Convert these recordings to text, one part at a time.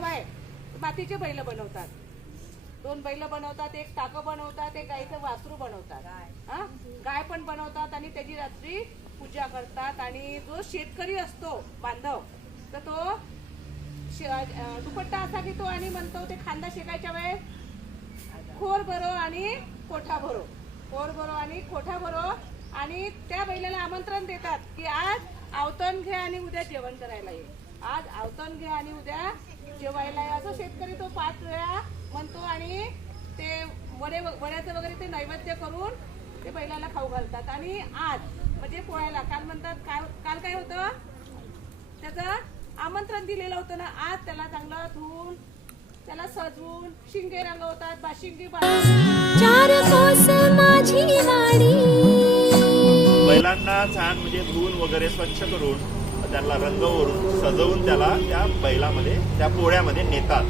मातीचे बैल बनवतात. दोन बैल बनवतात एक टाकं बनवतात एक गाईचं वासरू बनवतात. हा? गाय पण बनवतात आणि त्याची रात्री पूजा करतात. आणि जो शेतकरी असतो बांधव तर तो दुपट्टा असा घेतो आणि म्हणतो ते खांदा शेकायच्या वेळेस खोर भरो आणि कोठा भरो. खोर भरो आणि कोठा भरो. आणि त्या बैलाला आमंत्रण देतात की आज आवतण घे आणि उद्या जेवण करायला ये. आज आवतण घे आणि उद्या जेवायला ये. असं शेतकरी तो पाच वेळा म्हणतो आणि ते वडे वड्याचं वगैरे ते नैवेद्य करून ते बैलाला खाऊ घालतात. आणि आज म्हणजे पोळ्याला काल म्हणतात काय काल काय होतं? त्याचं आमंत्रण दिलेलं होतं ना आज त्याला चांगलं धुवून त्याला सजवून शिंगे रंगवतात बाशिंगी बांधतात. चार कोस माझी वाडी. बैलांना छान म्हणजे धुवून वगैरे स्वच्छ करून त्याला रंगवरून सजवून त्याला त्या बैलामध्ये त्या पोळ्यामध्ये नेतात.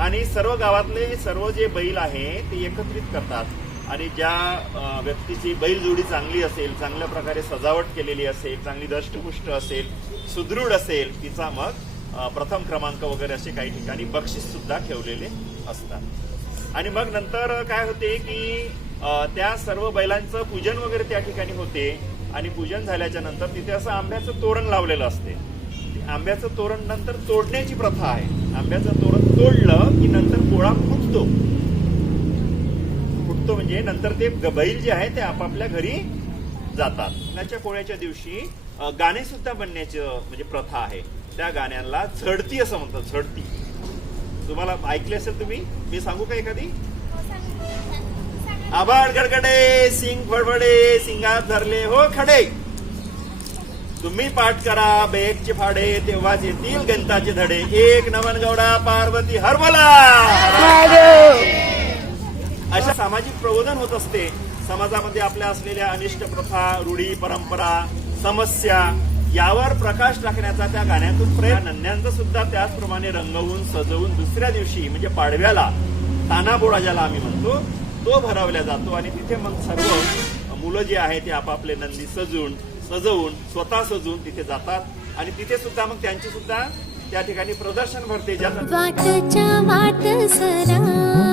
आणि सर्व गावातले सर्व जे बैल आहे ते एकत्रित करतात. आणि ज्या व्यक्तीची बैल जोडी चांगली असेल चांगल्या प्रकारे सजावट केलेली असेल चांगली दष्टपुष्ट असेल सुदृढ असेल तिचा मग प्रथम क्रमांक वगैरे असे काही ठिकाणी बक्षीस सुद्धा ठेवलेले असतात. आणि मग नंतर काय होते की त्या सर्व बैलांचं पूजन वगैरे त्या ठिकाणी होते. आणि पूजन झाल्याच्यानंतर तिथे असं आंब्याचं तोरण लावलेलं असते. आंब्याचं तोरण नंतर तोडण्याची प्रथा आहे. आंब्याचं तोरण तोडलं की नंतर पोळा फुटतो. फुटतो म्हणजे नंतर ते बैल जे आहे ते आपापल्या घरी जातात. त्याच्या पोळ्याच्या दिवशी गाणे सुद्धा बनण्याचं म्हणजे प्रथा आहे. त्या गाण्यांना झडती असं म्हणतात झडती. तुम्हाला ऐकले असेल तुम्ही? मी सांगू का एखादी? हो, आभाळ गडगडे सिंग फडफडे सिंगात धरले हो खडे. तुम्ही पाठ करा बेगचे फाडे तेव्हाच येतील गणताचे धडे. एक नमन गौडा पार्वती हरबला अशा सामाजिक प्रबोधन होत असते. समाजामध्ये आपल्या असलेल्या अनिष्ट प्रथा रूढी परंपरा समस्या यावर प्रकाश टाकण्याचा त्या गाण्यातून प्रयत्न. नन्यांचा सुद्धा त्याचप्रमाणे रंगवून सजवून दुसऱ्या दिवशी म्हणजे पाडव्याला तानाबोळा ज्याला आम्ही म्हणतो तो भरवला जातो आणि तिथे मग सर्व मुलं जे आहे ते आपापले नंदी सजवून सजवून स्वतः सजवून तिथे जातात. आणि तिथे सुद्धा मग त्यांची सुद्धा त्या ठिकाणी प्रदर्शन भरते. ज्या वाटच्या वाट सरा